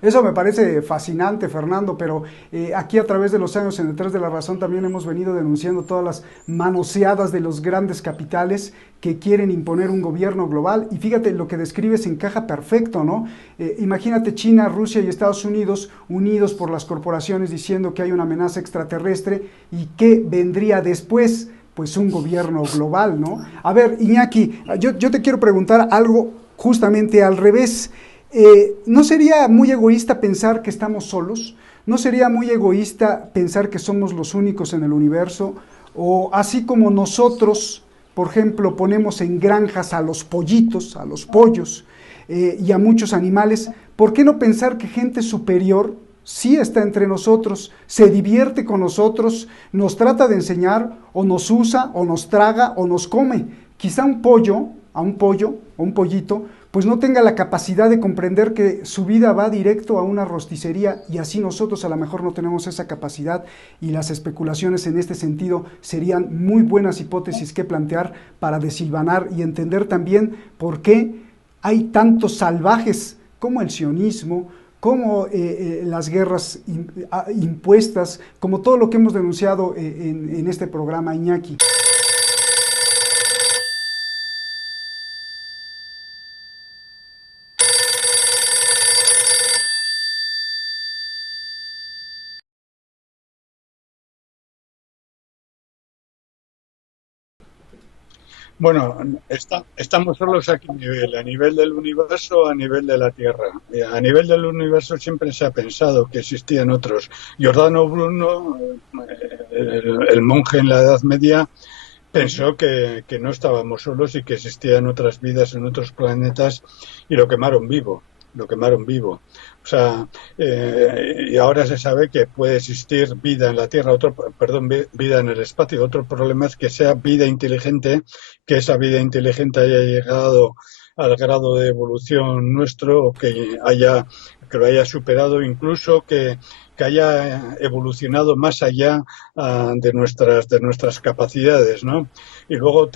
Eso me parece fascinante, Fernando, pero aquí a través de los años en Detrás de la Razón también hemos venido denunciando todas las manoseadas de los grandes capitales que quieren imponer un gobierno global. Y fíjate, lo que describes encaja perfecto, ¿no? Imagínate China, Rusia y Estados Unidos unidos por las corporaciones diciendo que hay una amenaza extraterrestre y qué vendría después, pues un gobierno global, ¿no? A ver, Iñaki, yo te quiero preguntar algo justamente al revés. ¿No sería muy egoísta pensar que estamos solos? ¿No sería muy egoísta pensar que somos los únicos en el universo? O así como nosotros, por ejemplo, ponemos en granjas a los pollitos, a los pollos y a muchos animales, ¿por qué no pensar que gente superior sí está entre nosotros, se divierte con nosotros, nos trata de enseñar, o nos usa, o nos traga, o nos come? Quizá un pollo, a un pollo, o un pollito, pues no tenga la capacidad de comprender que su vida va directo a una rosticería y así nosotros a lo mejor no tenemos esa capacidad y las especulaciones en este sentido serían muy buenas hipótesis que plantear para desilvanar y entender también por qué hay tantos salvajes como el sionismo, como las guerras impuestas, como todo lo que hemos denunciado en este programa, Iñaki. Bueno, estamos solos aquí a nivel del universo, a nivel de la Tierra. A nivel del universo siempre se ha pensado que existían otros. Giordano Bruno, el monje en la Edad Media, pensó que no estábamos solos y que existían otras vidas en otros planetas y lo quemaron vivo. Lo quemaron vivo. O sea, y ahora se sabe que puede existir vida en la Tierra, perdón, vida en el espacio. Otro problema es que sea vida inteligente, que esa vida inteligente haya llegado al grado de evolución nuestro o que lo haya superado, incluso que haya evolucionado más allá de nuestras capacidades, ¿no? Y luego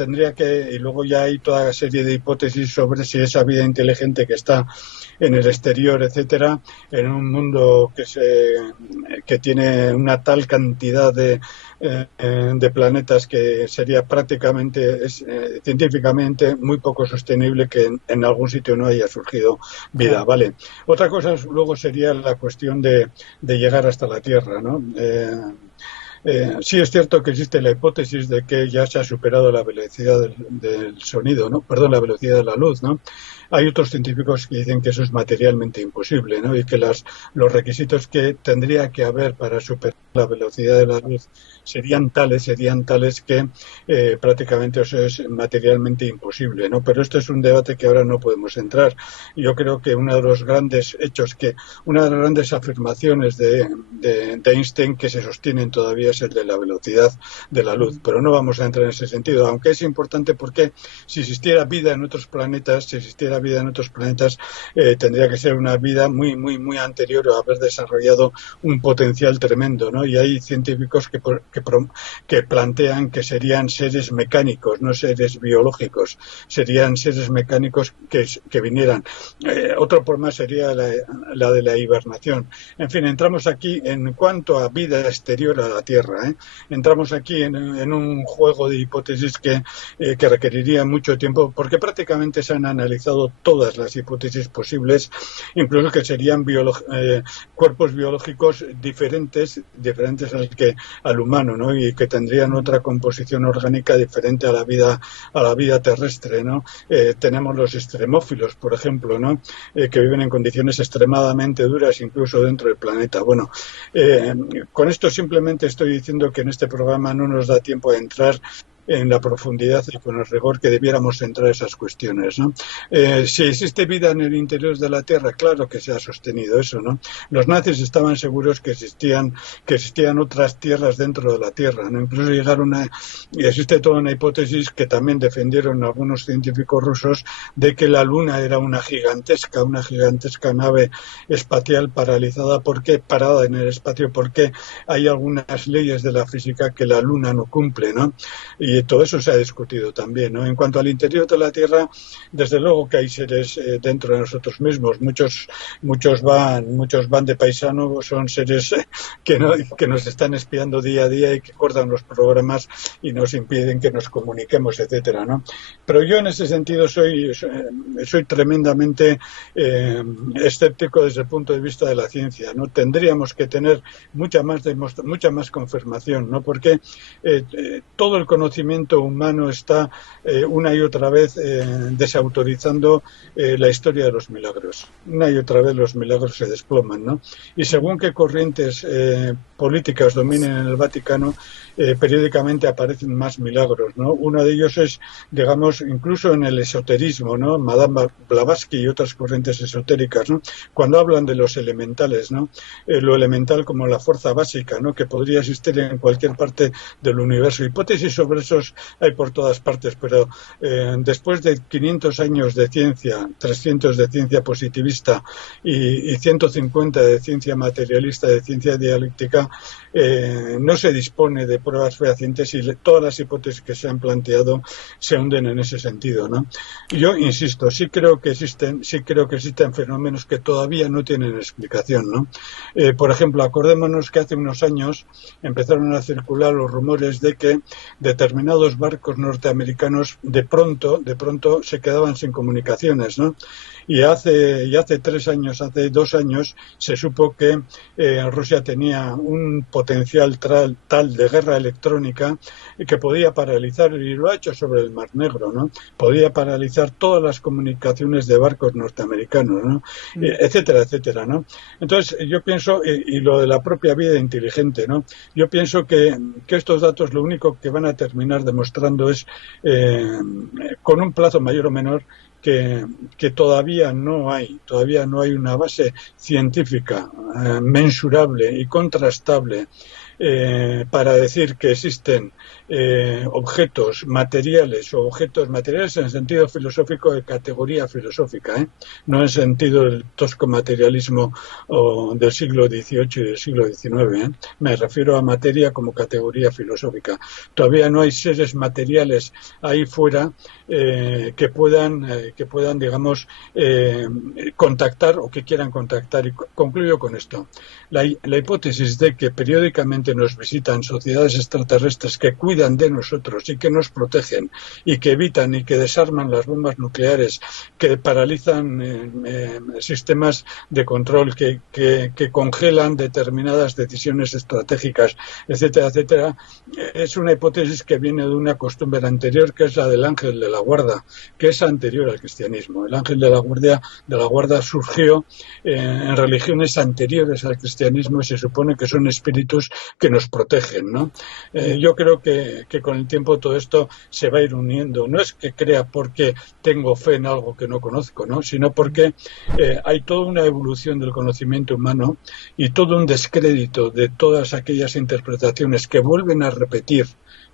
ya hay toda la serie de hipótesis sobre si esa vida inteligente que está en el exterior, etcétera, en un mundo que tiene una tal cantidad de planetas que sería científicamente muy poco sostenible que en algún sitio no haya surgido vida, Claro. ¿vale? Otra cosa luego sería la cuestión de llegar hasta la Tierra, ¿no? Sí es cierto que existe la hipótesis de que ya se ha superado la velocidad del sonido, ¿no? Perdón, la velocidad de la luz, ¿no? Hay otros científicos que dicen que eso es materialmente imposible, ¿no? Y que los requisitos que tendría que haber para superar la velocidad de la luz serían tales que prácticamente eso es materialmente imposible, ¿no? Pero esto es un debate que ahora no podemos entrar. Yo creo que uno de los grandes hechos una de las grandes afirmaciones de Einstein que se sostienen todavía es el de la velocidad de la luz, pero no vamos a entrar en ese sentido, aunque es importante porque si existiera vida en otros planetas, tendría que ser una vida muy, muy, muy anterior a haber desarrollado un potencial tremendo, ¿no? Y hay científicos que plantean que serían seres mecánicos, no seres biológicos, serían seres mecánicos que vinieran. Otro problema sería la de la hibernación. En fin, entramos aquí en cuanto a vida exterior a la Tierra, ¿eh? Entramos aquí en un juego de hipótesis que requeriría mucho tiempo, porque prácticamente se han analizado todas las hipótesis posibles, incluso que serían cuerpos biológicos diferentes al humano, ¿no? Y que tendrían otra composición orgánica diferente a la vida terrestre, ¿no? Tenemos los extremófilos, por ejemplo, ¿no? Que viven en condiciones extremadamente duras, incluso dentro del planeta. Bueno, eh, con esto simplemente estoy diciendo que en este programa no nos da tiempo a entrar en la profundidad y con el rigor que debiéramos centrar esas cuestiones, ¿no? Si existe vida en el interior de la Tierra, claro que se ha sostenido eso, ¿no? Los nazis estaban seguros que existían otras tierras dentro de la Tierra, ¿no? Incluso y existe toda una hipótesis que también defendieron algunos científicos rusos de que la Luna era una gigantesca nave espacial parada en el espacio, porque hay algunas leyes de la física que la Luna no cumple, ¿no? y todo eso se ha discutido también, ¿no? En cuanto al interior de la Tierra, desde luego que hay seres dentro de nosotros mismos. Muchos van de paisano, son seres que nos están espiando día a día y que cortan los programas y nos impiden que nos comuniquemos, etcétera, ¿no? Pero yo en ese sentido soy tremendamente escéptico desde el punto de vista de la ciencia, ¿no? Tendríamos que tener mucha más confirmación, ¿no? Porque todo el conocimiento humano está una y otra vez desautorizando la historia de los milagros. Una y otra vez los milagros se desploman, ¿no? Y según qué corrientes políticas dominen en el Vaticano, periódicamente aparecen más milagros, ¿no? Uno de ellos es, digamos, incluso en el esoterismo, ¿no? Madame Blavatsky y otras corrientes esotéricas, ¿no? Cuando hablan de los elementales, ¿no? Lo elemental como la fuerza básica, ¿no? Que podría existir en cualquier parte del universo. Hipótesis sobre esos hay por todas partes, pero después de 500 años de ciencia, 300 de ciencia positivista y 150 de ciencia materialista, de ciencia dialéctica, no se dispone de pruebas fehacientes y todas las hipótesis que se han planteado se hunden en ese sentido, ¿no? Yo insisto, sí creo que existen fenómenos que todavía no tienen explicación, ¿no? Por ejemplo, acordémonos que hace unos años empezaron a circular los rumores de que determinados barcos norteamericanos de pronto se quedaban sin comunicaciones, ¿no? Y hace 2 años, se supo que Rusia tenía un potencial tal de guerra electrónica que podía paralizar, y lo ha hecho sobre el Mar Negro, ¿no? Podía paralizar todas las comunicaciones de barcos norteamericanos, ¿no? Etcétera, etcétera, ¿no? Entonces, yo pienso, y lo de la propia vida inteligente, ¿no? Yo pienso que estos datos lo único que van a terminar demostrando es, con un plazo mayor o menor, que todavía no hay una base científica mensurable y contrastable para decir que existen objetos materiales en el sentido filosófico de categoría filosófica, no en el sentido del tosco materialismo del siglo XVIII y del siglo XIX. Me refiero a materia como categoría filosófica. Todavía no hay seres materiales ahí fuera que puedan, digamos, contactar o que quieran contactar. Y concluyo con esto. La hipótesis de que periódicamente nos visitan sociedades extraterrestres que cuidan de nosotros y que nos protegen y que evitan y que desarman las bombas nucleares, que paralizan sistemas de control, que congelan determinadas decisiones estratégicas, etcétera, etcétera, es una hipótesis que viene de una costumbre anterior, que es la del ángel de la guarda, que es anterior al cristianismo. El ángel de la guarda surgió en religiones anteriores al cristianismo y se supone que son espíritus que nos protegen, ¿no? Yo creo que con el tiempo todo esto se va a ir uniendo. No es que crea porque tengo fe en algo que no conozco, ¿no? Sino porque hay toda una evolución del conocimiento humano y todo un descrédito de todas aquellas interpretaciones que vuelven a repetir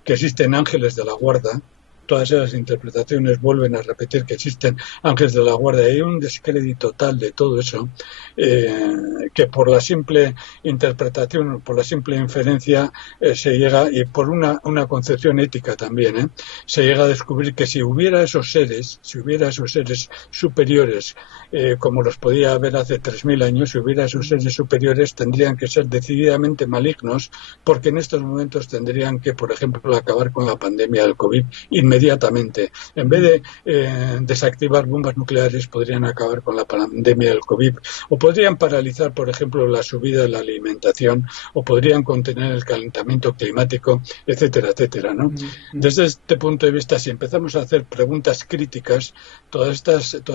que existen ángeles de la guarda. Todas esas interpretaciones vuelven a repetir que existen ángeles de la guardia. Hay un descrédito tal de todo eso que por la simple interpretación, por la simple inferencia se llega, y por una concepción ética también, se llega a descubrir que si hubiera esos seres superiores, como los podía haber hace 3.000 años, si hubiera esos seres superiores, tendrían que ser decididamente malignos, porque en estos momentos tendrían que, por ejemplo, acabar con la pandemia del COVID inmediatamente. En vez de desactivar bombas nucleares, podrían acabar con la pandemia del COVID, o podrían paralizar, por ejemplo, la subida de la alimentación, o podrían contener el calentamiento climático, etcétera, etcétera, ¿no? Desde este punto de vista, si empezamos a hacer preguntas críticas, todas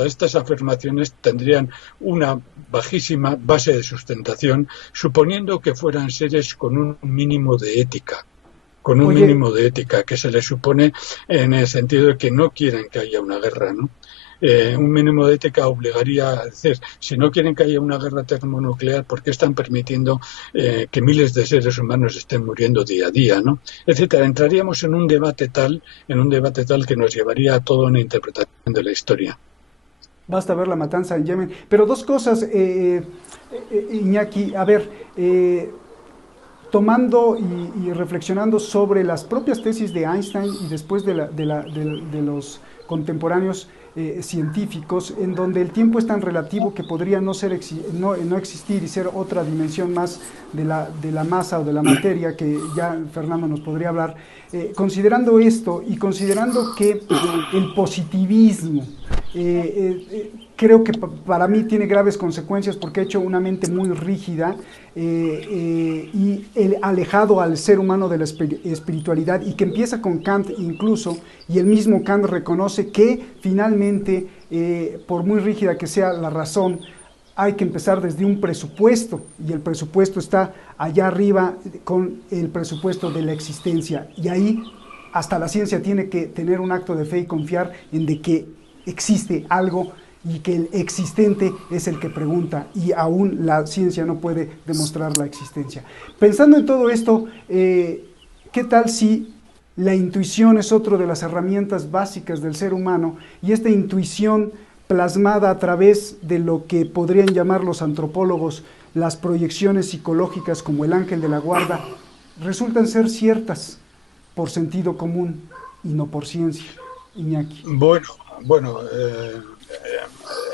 estas afirmaciones tendrían una bajísima base de sustentación, suponiendo que fueran seres con un mínimo de ética. Que se les supone en el sentido de que no quieren que haya una guerra, ¿no? Un mínimo de ética obligaría a decir, si no quieren que haya una guerra termonuclear, ¿por qué están permitiendo que miles de seres humanos estén muriendo día a día, ¿no? Etcétera. Entraríamos en un debate tal que nos llevaría a toda una interpretación de la historia. Basta ver la matanza en Yemen. Pero dos cosas, Iñaki, a ver, tomando y reflexionando sobre las propias tesis de Einstein y después de los contemporáneos científicos, en donde el tiempo es tan relativo que podría no existir y ser otra dimensión más de la masa o de la materia, que ya Fernando nos podría hablar. Considerando esto y considerando que el positivismo creo que para mí tiene graves consecuencias, porque ha hecho una mente muy rígida y alejado al ser humano de la espiritualidad, y que empieza con Kant incluso, y el mismo Kant reconoce que finalmente, por muy rígida que sea la razón, hay que empezar desde un presupuesto, y el presupuesto está allá arriba con el presupuesto de la existencia, y ahí hasta la ciencia tiene que tener un acto de fe y confiar en de que existe algo, y que el existente es el que pregunta, y aún la ciencia no puede demostrar la existencia. Pensando en todo esto, ¿qué tal si la intuición es otra de las herramientas básicas del ser humano, y esta intuición plasmada a través de lo que podrían llamar los antropólogos las proyecciones psicológicas, como el ángel de la guarda, resultan ser ciertas por sentido común y no por ciencia? Iñaki. Bueno,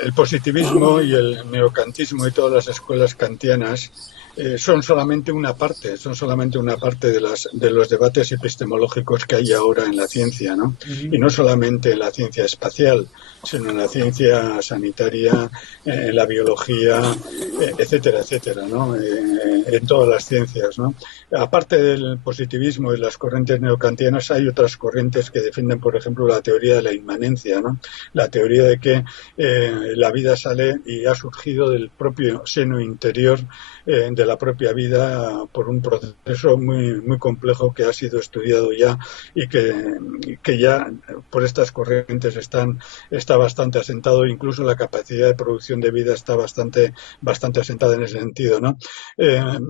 el positivismo y el neocantismo y todas las escuelas kantianas son solamente una parte de los debates epistemológicos que hay ahora en la ciencia, ¿no? Y no solamente en la ciencia espacial, sino en la ciencia sanitaria, en la biología, etcétera, etcétera, ¿no? En todas las ciencias, ¿no? Aparte del positivismo y las corrientes neocantianas, hay otras corrientes que defienden, por ejemplo, la teoría de la inmanencia, ¿no? La teoría de que la vida sale y ha surgido del propio seno interior de la propia vida por un proceso muy, muy complejo que ha sido estudiado ya, y que ya por estas corrientes está bastante asentado. Incluso la capacidad de producción de vida está bastante asentada en ese sentido, ¿no?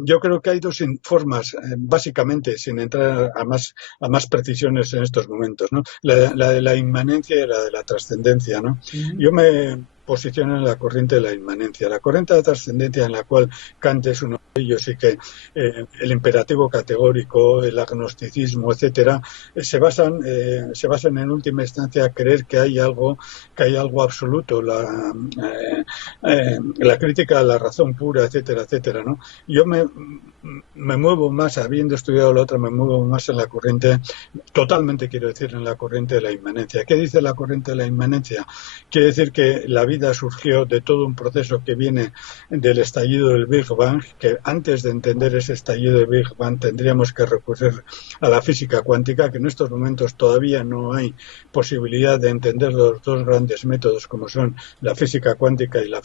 Yo creo que hay dos formas, básicamente, sin entrar a más precisiones en estos momentos, ¿no? La de la inmanencia y la de la trascendencia, ¿no? Yo me posiciono en la corriente de la inmanencia. La corriente de la trascendencia, en la cual Kant es uno de ellos, y que el imperativo categórico, el agnosticismo, etcétera, se basan en última instancia a creer que hay algo absoluto, la crítica a la razón pura, etcétera, etcétera, ¿no? Yo me muevo más, habiendo estudiado la otra, me muevo más en la corriente, totalmente quiero decir, en la corriente de la inmanencia. ¿Qué dice la corriente de la inmanencia? Quiere decir que la vida surgió de todo un proceso que viene del estallido del Big Bang, que antes de entender ese estallido del Big Bang tendríamos que recurrir a la física cuántica, que en estos momentos todavía no hay posibilidad de entender los dos grandes métodos, como son la física cuántica y la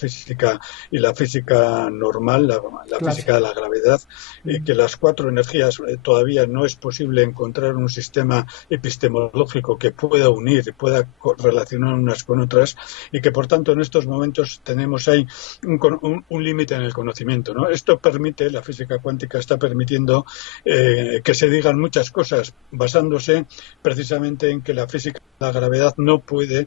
física normal, la física de la gravedad, y que las cuatro energías todavía no es posible encontrar un sistema epistemológico que pueda unir, pueda relacionar unas con otras, y que por tanto en estos momentos tenemos ahí un límite en el conocimiento, ¿no? Esto permite, la física cuántica está permitiendo que se digan muchas cosas, basándose precisamente en que la física de la gravedad no puede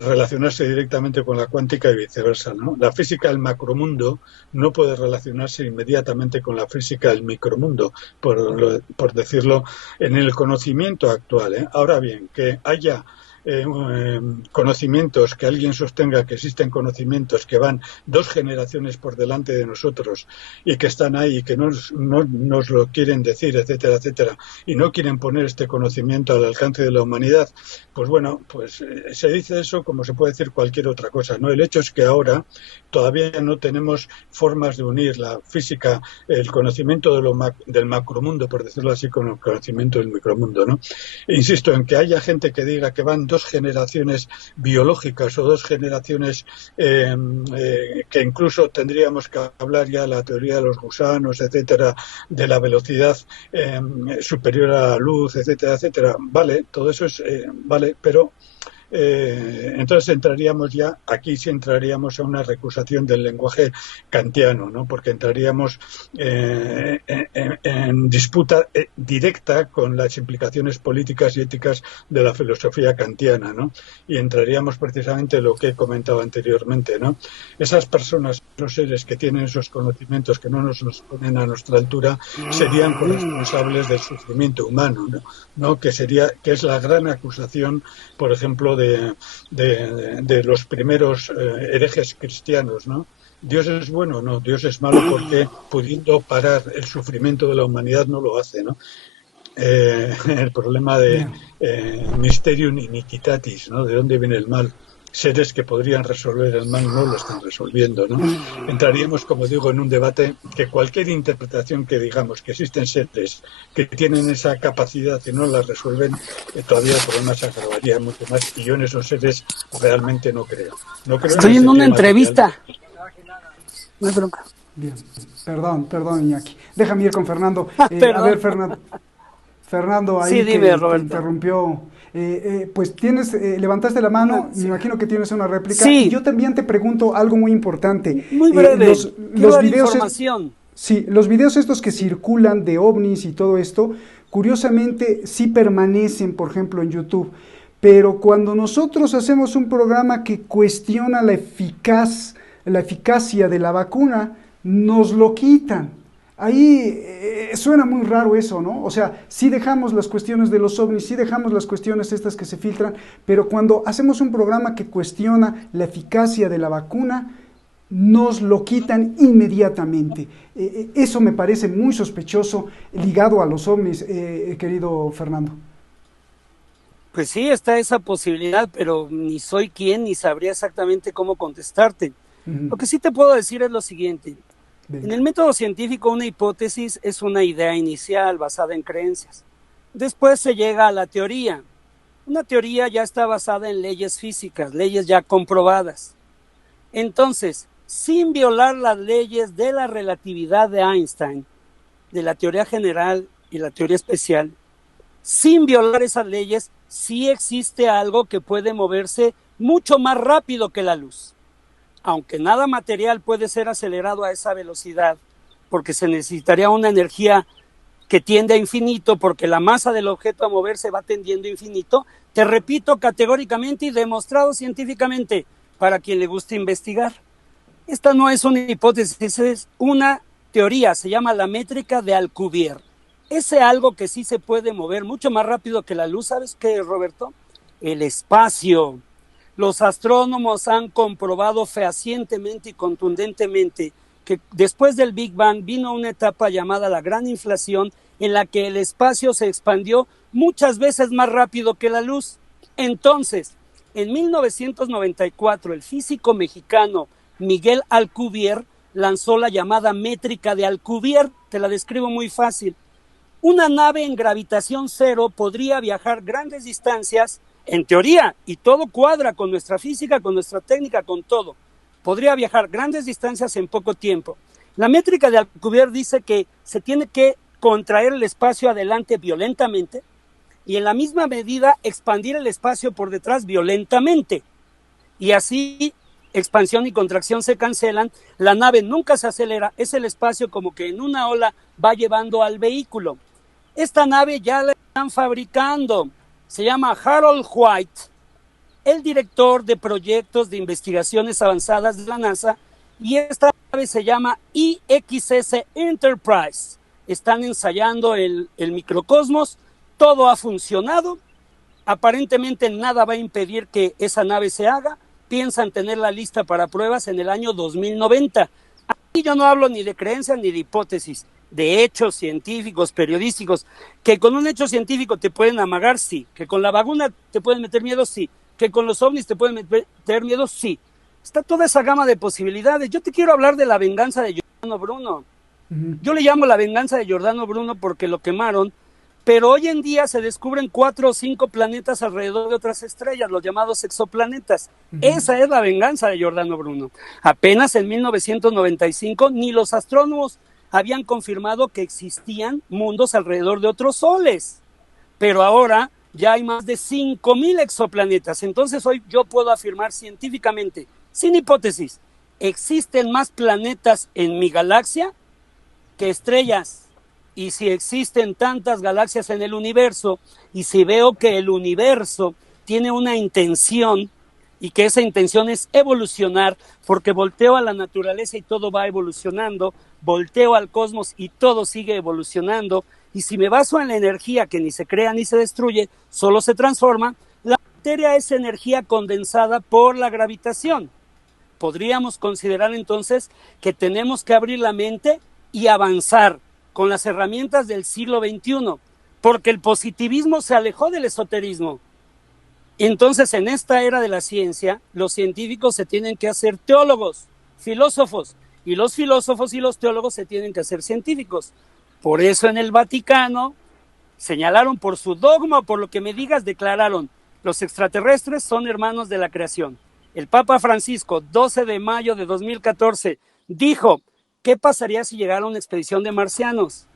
relacionarse directamente con la cuántica y viceversa, ¿no? La física del macromundo no puede relacionarse inmediatamente con la física del micromundo, por decirlo, en el conocimiento actual, ¿eh? Ahora bien, que haya conocimientos, que alguien sostenga que existen conocimientos que van 2 generaciones por delante de nosotros y que están ahí y que no nos lo quieren decir, etcétera, etcétera, y no quieren poner este conocimiento al alcance de la humanidad, pues bueno, pues se dice eso como se puede decir cualquier otra cosa, ¿no? El hecho es que ahora todavía no tenemos formas de unir la física, el conocimiento del macromundo, por decirlo así, con el conocimiento del micromundo, ¿no? E insisto en que haya gente que diga que van 2 generaciones biológicas o 2 generaciones que incluso tendríamos que hablar ya de la teoría de los gusanos, etcétera, de la velocidad superior a la luz, etcétera, etcétera. Vale, todo eso es vale, pero Entonces aquí sí entraríamos a una recusación del lenguaje kantiano, ¿no? Porque entraríamos en disputa directa con las implicaciones políticas y éticas de la filosofía kantiana, ¿no? Y entraríamos precisamente en lo que he comentado anteriormente, ¿no? Esas personas, esos seres que tienen esos conocimientos que no nos los ponen a nuestra altura, serían corresponsables del sufrimiento humano, ¿no? Que es la gran acusación, por ejemplo, de los primeros herejes cristianos, ¿no? ¿Dios es bueno? No, Dios es malo porque pudiendo parar el sufrimiento de la humanidad no lo hace, ¿no? El problema de mysterium iniquitatis, ¿no? ¿De dónde viene el mal? Seres que podrían resolver el mal no lo están resolviendo, ¿no? Entraríamos, como digo, en un debate que cualquier interpretación que digamos que existen seres que tienen esa capacidad y no la resuelven, todavía el problema se agravaría mucho más, y yo en esos seres realmente no creo. No creo. Estoy en una entrevista. No hay bronca. Bien, perdón, Iñaki. Déjame ir con Fernando. A ver, Fernando, ahí sí, dime, que Roberto. te interrumpió. Pues levantaste la mano, sí. Me imagino que tienes una réplica. Sí. Y yo también te pregunto algo muy importante. Muy breve. Los videos, información. Sí, los videos estos que circulan de ovnis y todo esto, curiosamente sí permanecen, por ejemplo, en YouTube. Pero cuando nosotros hacemos un programa que cuestiona la eficacia de la vacuna, nos lo quitan. Ahí suena muy raro eso, ¿no? O sea, sí dejamos las cuestiones de los ovnis, sí dejamos las cuestiones estas que se filtran, pero cuando hacemos un programa que cuestiona la eficacia de la vacuna, nos lo quitan inmediatamente. Eso me parece muy sospechoso, ligado a los ovnis, querido Fernando. Pues sí, está esa posibilidad, pero ni soy quien ni sabría exactamente cómo contestarte. Lo que sí te puedo decir es lo siguiente. En el método científico, una hipótesis es una idea inicial basada en creencias. Después se llega a la teoría. Una teoría ya está basada en leyes físicas, leyes ya comprobadas. Entonces, sin violar las leyes de la relatividad de Einstein, de la teoría general y la teoría especial, sin violar esas leyes, sí existe algo que puede moverse mucho más rápido que la luz. Aunque nada material puede ser acelerado a esa velocidad, porque se necesitaría una energía que tiende a infinito, porque la masa del objeto a moverse va tendiendo a infinito, te repito categóricamente y demostrado científicamente, para quien le guste investigar. Esta no es una hipótesis, es una teoría, se llama la métrica de Alcubierre. Ese algo que sí se puede mover mucho más rápido que la luz, ¿sabes qué, Roberto? El espacio. Los astrónomos han comprobado fehacientemente y contundentemente que después del Big Bang vino una etapa llamada la gran inflación en la que el espacio se expandió muchas veces más rápido que la luz. Entonces, en 1994, el físico mexicano Miguel Alcubierre lanzó la llamada métrica de Alcubierre. Te la describo muy fácil. Una nave en gravitación cero podría viajar grandes distancias, en teoría, y todo cuadra con nuestra física, con nuestra técnica, con todo. Podría viajar grandes distancias en poco tiempo. La métrica de Alcubierre dice que se tiene que contraer el espacio adelante violentamente y en la misma medida expandir el espacio por detrás violentamente. Y así, expansión y contracción se cancelan, la nave nunca se acelera, es el espacio como que en una ola va llevando al vehículo. Esta nave ya la están fabricando. Se llama Harold White, el director de proyectos de investigaciones avanzadas de la NASA, y esta nave se llama IXS Enterprise. Están ensayando el microcosmos, todo ha funcionado, aparentemente nada va a impedir que esa nave se haga, piensan tenerla lista para pruebas en el año 2090. Aquí yo no hablo ni de creencias ni de hipótesis, de hechos científicos, periodísticos, que con un hecho científico te pueden amagar, sí, que con la vacuna te pueden meter miedo, sí, que con los ovnis te pueden meter miedo, sí. Está toda esa gama de posibilidades. Yo te quiero hablar de la venganza de Giordano Bruno. Yo le llamo la venganza de Giordano Bruno porque lo quemaron, pero hoy en día se descubren 4 o 5 planetas alrededor de otras estrellas, los llamados exoplanetas. Esa es la venganza de Giordano Bruno. Apenas en 1995 ni los astrónomos habían confirmado que existían mundos alrededor de otros soles. Pero ahora ya hay más de 5,000 exoplanetas. Entonces hoy yo puedo afirmar científicamente, sin hipótesis, existen más planetas en mi galaxia que estrellas. Y si existen tantas galaxias en el universo, y si veo que el universo tiene una intención, y que esa intención es evolucionar, porque volteo a la naturaleza y todo va evolucionando, volteo al cosmos y todo sigue evolucionando, y si me baso en la energía que ni se crea ni se destruye, solo se transforma, la materia es energía condensada por la gravitación. Podríamos considerar entonces que tenemos que abrir la mente y avanzar con las herramientas del siglo XXI, porque el positivismo se alejó del esoterismo. Entonces, en esta era de la ciencia, los científicos se tienen que hacer teólogos, filósofos, y los filósofos y los teólogos se tienen que hacer científicos. Por eso en el Vaticano señalaron por su dogma, por lo que me digas, declararon, los extraterrestres son hermanos de la creación. El Papa Francisco, 12 de mayo de 2014, dijo, ¿qué pasaría si llegara una expedición de marcianos?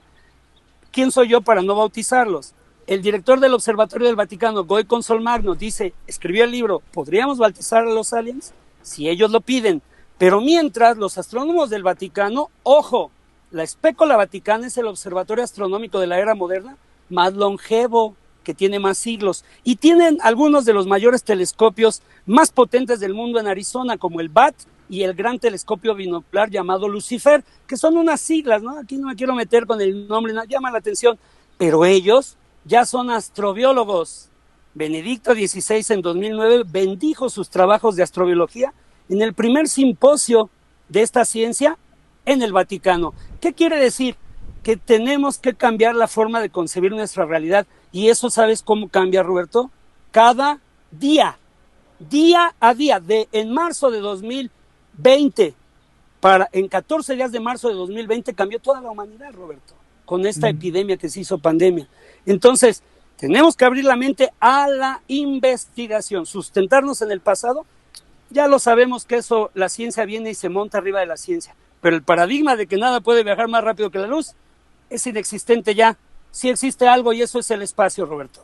¿Quién soy yo para no bautizarlos? El director del Observatorio del Vaticano, Guy Consolmagno, dice, escribió el libro, ¿podríamos bautizar a los aliens? Si ellos lo piden. Pero mientras, los astrónomos del Vaticano, ojo, la Espécola Vaticana es el observatorio astronómico de la era moderna más longevo, que tiene más siglos, y tienen algunos de los mayores telescopios más potentes del mundo en Arizona, como el BAT y el gran telescopio binocular llamado Lucifer, que son unas siglas, ¿no? Aquí no me quiero meter con el nombre, no, llama la atención, pero ellos ya son astrobiólogos. Benedicto XVI en 2009 bendijo sus trabajos de astrobiología en el primer simposio de esta ciencia en el Vaticano. ¿Qué quiere decir? Que tenemos que cambiar la forma de concebir nuestra realidad. Y eso, ¿sabes cómo cambia, Roberto? Cada día, día a día, en marzo de 2020, en 14 días de marzo de 2020 cambió toda la humanidad, Roberto, con esta epidemia que se hizo pandemia. Entonces, tenemos que abrir la mente a la investigación, sustentarnos en el pasado. Ya lo sabemos que eso, la ciencia viene y se monta arriba de la ciencia, pero el paradigma de que nada puede viajar más rápido que la luz es inexistente ya. Sí existe algo y eso es el espacio, Roberto.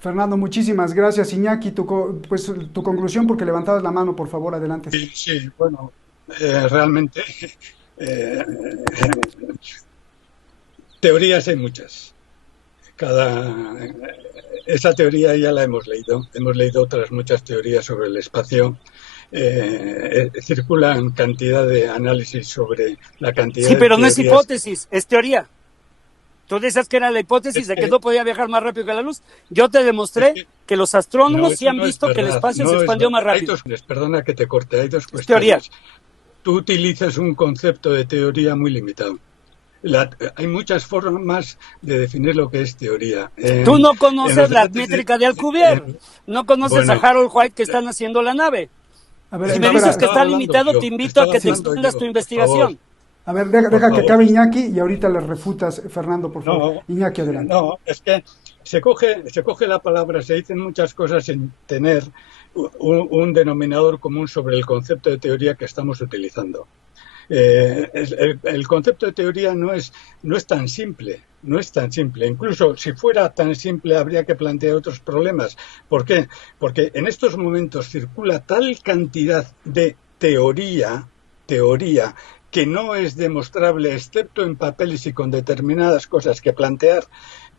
Fernando, muchísimas gracias. Iñaki, tu conclusión, porque levantabas la mano, por favor, adelante. Sí, bueno, realmente teorías hay muchas. Esa teoría ya la hemos leído otras muchas teorías sobre el espacio. Circulan cantidad de análisis sobre la cantidad de Sí, pero no teorías. es hipótesis, es teoría. Tú decías que era la hipótesis de que no podía viajar más rápido que la luz. Yo te demostré que los astrónomos sí han visto que el espacio se expandió más rápido. Perdona que te corte, hay dos cuestiones. Teoría. Tú utilizas un concepto de teoría muy limitado. Hay muchas formas de definir lo que es teoría. Tú no conoces la métrica de Alcubierre, no conoces a Harold White que están haciendo la nave. A ver, si me dices que está limitado, te invito a que te extiendas tu investigación. A ver, deja que acabe Iñaki y ahorita le refutas, Fernando, por favor. No, Iñaki, adelante. No, es que se coge la palabra, se dicen muchas cosas sin tener un denominador común sobre el concepto de teoría que estamos utilizando. El concepto de teoría no es tan simple, Incluso si fuera tan simple habría que plantear otros problemas. ¿Por qué? Porque en estos momentos circula tal cantidad de teoría que no es demostrable excepto en papeles y con determinadas cosas que plantear,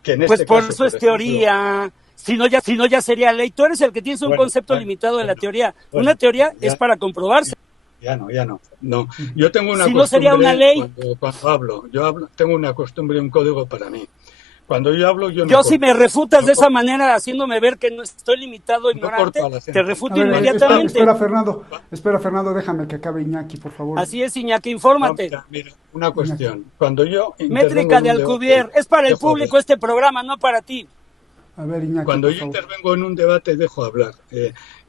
que en este por caso, eso es teoría. Si no ya sería ley. Tú eres el que tienes un concepto limitado de la teoría. Una teoría es para comprobarse. Ya no. No, yo tengo una si costumbre. No sería una ley. Cuando hablo, tengo una costumbre, un código para mí. Cuando yo hablo, si me refutas de esa manera, haciéndome ver que no estoy limitado, ignorante, te refuto inmediatamente. Espera, Fernando, déjame que acabe Iñaki, por favor. Así es, Iñaki, infórmate. Mira, una cuestión. Cuando yo métrica de Alcubierre, es para el público este programa, no para ti. A ver, Iñaki, cuando yo intervengo en un debate dejo hablar.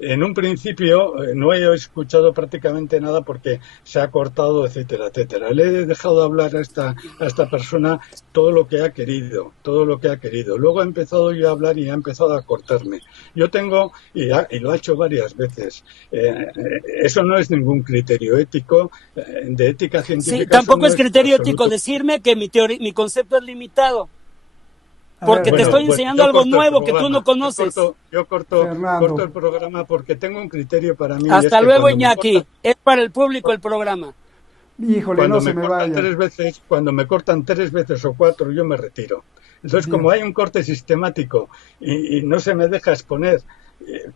En un principio no he escuchado prácticamente nada porque se ha cortado, etcétera. Le he dejado hablar a esta persona todo lo que ha querido. Luego ha empezado yo a hablar y ha empezado a cortarme. Yo tengo, y lo ha hecho varias veces, eso no es ningún criterio ético, de ética científica. Sí, tampoco es criterio ético decirme que mi concepto es limitado. Porque te estoy enseñando algo nuevo que tú no conoces. Yo corto el programa porque tengo un criterio para mí. Hasta luego, Iñaki. Es para el público el programa. Híjole, no se me vaya. Cuando me cortan 3 veces o 4, yo me retiro. Entonces, como hay un corte sistemático y no se me deja exponer,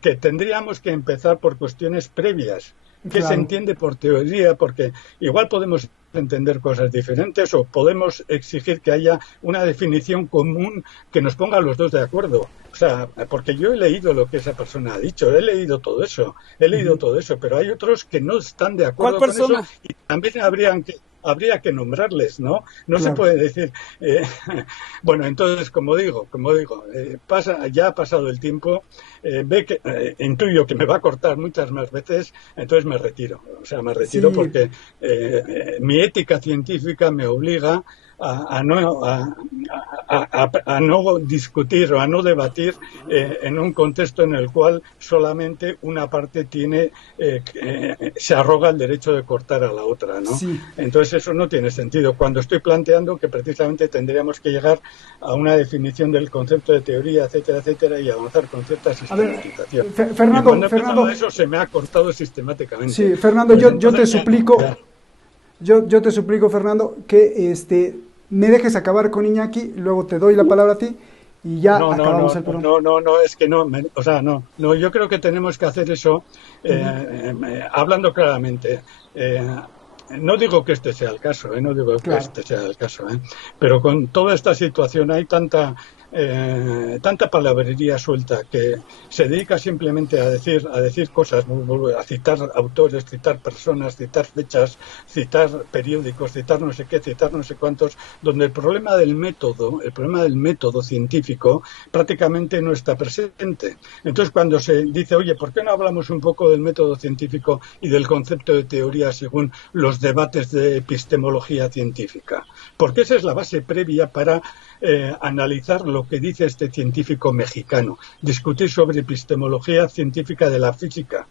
que tendríamos que empezar por cuestiones previas. ¿Qué se entiende por teoría? Porque igual podemos entender cosas diferentes o podemos exigir que haya una definición común que nos ponga a los dos de acuerdo. O sea, porque yo he leído lo que esa persona ha dicho, he leído todo eso, pero hay otros que no están de acuerdo con eso y también habría que nombrarles, ¿no? No se puede decir. Bueno, entonces, como digo, ya ha pasado el tiempo, intuyo que me va a cortar muchas más veces, entonces me retiro. O sea, me retiro porque mi ética científica me obliga a no discutir o a no debatir en un contexto en el cual solamente una parte se arroga el derecho de cortar a la otra, ¿no? Sí. Entonces eso no tiene sentido. Cuando estoy planteando que precisamente tendríamos que llegar a una definición del concepto de teoría, etcétera, etcétera, y avanzar con cierta sistematización. Fernando, eso se me ha cortado sistemáticamente. Sí, Fernando, yo te suplico. Yo te suplico, Fernando, que me dejes acabar con Iñaki, luego te doy la palabra a ti y ya acabamos el programa. Es que no, yo creo que tenemos que hacer eso hablando claramente. No digo que este sea el caso, pero con toda esta situación hay tanta palabrería suelta que se dedica simplemente a decir cosas, a citar autores, citar personas, citar fechas, citar periódicos, citar no sé qué, citar no sé cuántos, donde el problema del método científico prácticamente no está presente. Entonces, cuando se dice, oye, ¿por qué no hablamos un poco del método científico y del concepto de teoría según los debates de epistemología científica? Porque esa es la base previa para analizar lo que dice este científico mexicano, discutir sobre epistemología científica de la física.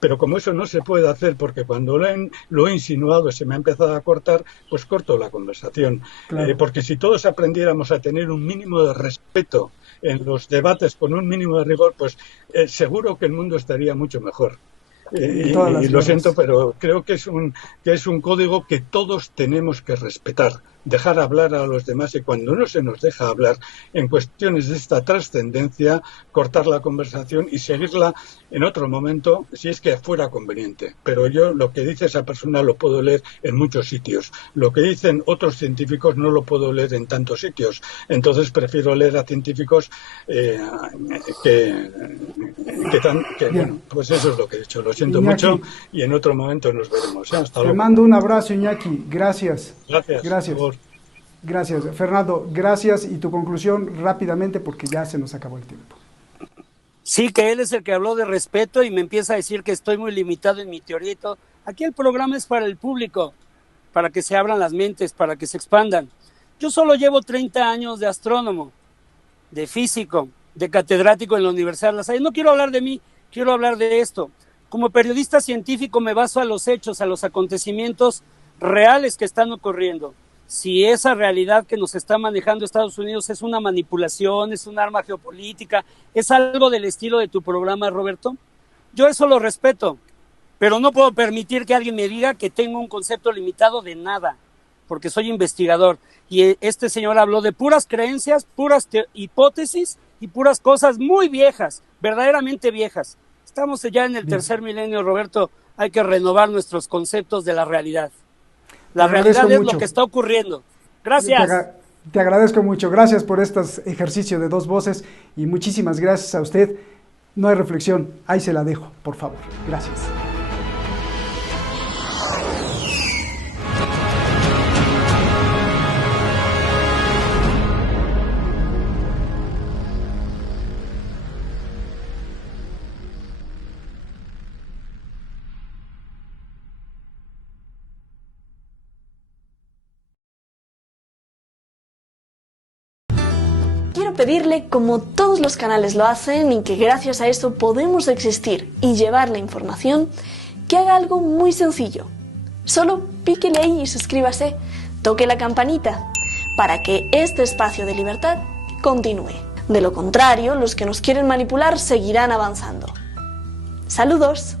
Pero como eso no se puede hacer porque cuando lo he insinuado se me ha empezado a cortar, pues corto la conversación. Claro. Porque si todos aprendiéramos a tener un mínimo de respeto en los debates con un mínimo de rigor, pues seguro que el mundo estaría mucho mejor. Y lo siento, pero creo que es un código que todos tenemos que respetar, dejar hablar a los demás y cuando no se nos deja hablar en cuestiones de esta trascendencia, cortar la conversación y seguirla en otro momento si es que fuera conveniente. Pero yo lo que dice esa persona lo puedo leer en muchos sitios. Lo que dicen otros científicos no lo puedo leer en tantos sitios. Entonces prefiero leer a científicos bueno, pues eso es lo que he dicho. Lo siento Iñaki, mucho y en otro momento nos veremos. Hasta luego. Te mando un abrazo, Iñaki. Gracias. Gracias. Gracias. Fernando, gracias. Y tu conclusión rápidamente porque ya se nos acabó el tiempo. Sí, que él es el que habló de respeto y me empieza a decir que estoy muy limitado en mi teoría y todo. Aquí el programa es para el público, para que se abran las mentes, para que se expandan. Yo solo llevo 30 años de astrónomo, de físico, de catedrático en la Universidad de La Salle. No quiero hablar de mí, quiero hablar de esto. Como periodista científico me baso a los hechos, a los acontecimientos reales que están ocurriendo. Si esa realidad que nos está manejando Estados Unidos es una manipulación, es un arma geopolítica, es algo del estilo de tu programa, Roberto, yo eso lo respeto, pero no puedo permitir que alguien me diga que tengo un concepto limitado de nada, porque soy investigador. Y este señor habló de puras creencias, puras hipótesis y puras cosas muy viejas, verdaderamente viejas. Estamos ya en el tercer milenio, Roberto, hay que renovar nuestros conceptos de la realidad. La realidad es lo que está ocurriendo. Gracias. Te agradezco mucho. Gracias por este ejercicio de dos voces y muchísimas gracias a usted. No hay reflexión. Ahí se la dejo, por favor. Gracias. Pedirle, como todos los canales lo hacen y que gracias a esto podemos existir y llevar la información, que haga algo muy sencillo. Solo píquele ahí y suscríbase, toque la campanita, para que este espacio de libertad continúe. De lo contrario, los que nos quieren manipular seguirán avanzando. ¡Saludos!